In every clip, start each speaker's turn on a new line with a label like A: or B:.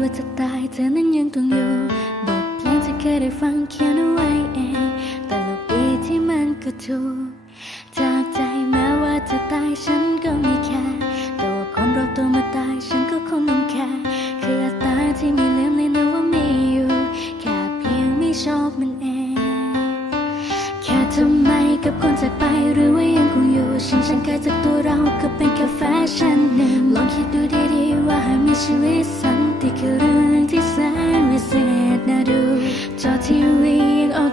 A: ว่าจะตายเธอนั้นยังต้องอยู่บทเพลงที่เคยได้ฟังเขียนเอาไว้เองแต่ละปีที่มันก็ถูกจากใจแม้ว่าจะตายฉันก็ไม่แคร์แต่ว่าคนรอบตัวมาตายฉันก็คงต้องแคร์คืออัตราที่ไม่ลืมเลยนะว่ามีอยู่ แค่เพียงไม่ชอบมันเอง แค่ทำไมกับคนจากไปหรือว่ายังคงอยู่ฉันฉันแค่จากตัวเราก็เป็นแค่แฟชั่นหนึ่งลองคิดดูดีๆว่า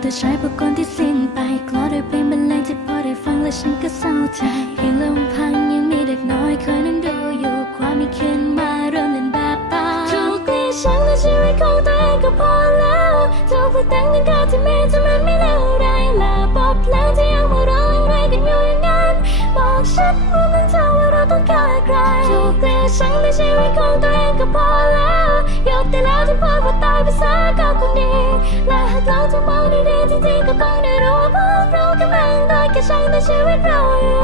A: ยังเอาแต่ใช้ประกอบที่สิ้นไปคลอด้วยเพลงบรรเลงที่พอได้ฟังและฉันก็เศร้าใจเพียงลำพังยังมีเด็กน้อยคอยนั่งดูอยู่ความมีขึ้นมาเริ่มเล่นแบบตาถูกเกลีฉันและชีวิตของตัวเองก็พอแล้วเจ้าผู้แต่งนั้นก็ที่มีจะมันไม่เลวร้ายละบอกเพลงที่ยังมาร้องอะไรกันอยู่อย่างนั้นบอกฉันว่ามันเท่าว่าเราต้องการใครถูกเกลีฉันในชีวิตของตัวเองก็พอแล้วหยุดได้แล้วที่พอว่าตายไปซะก็คงดีและหากเราจะมองดี I it would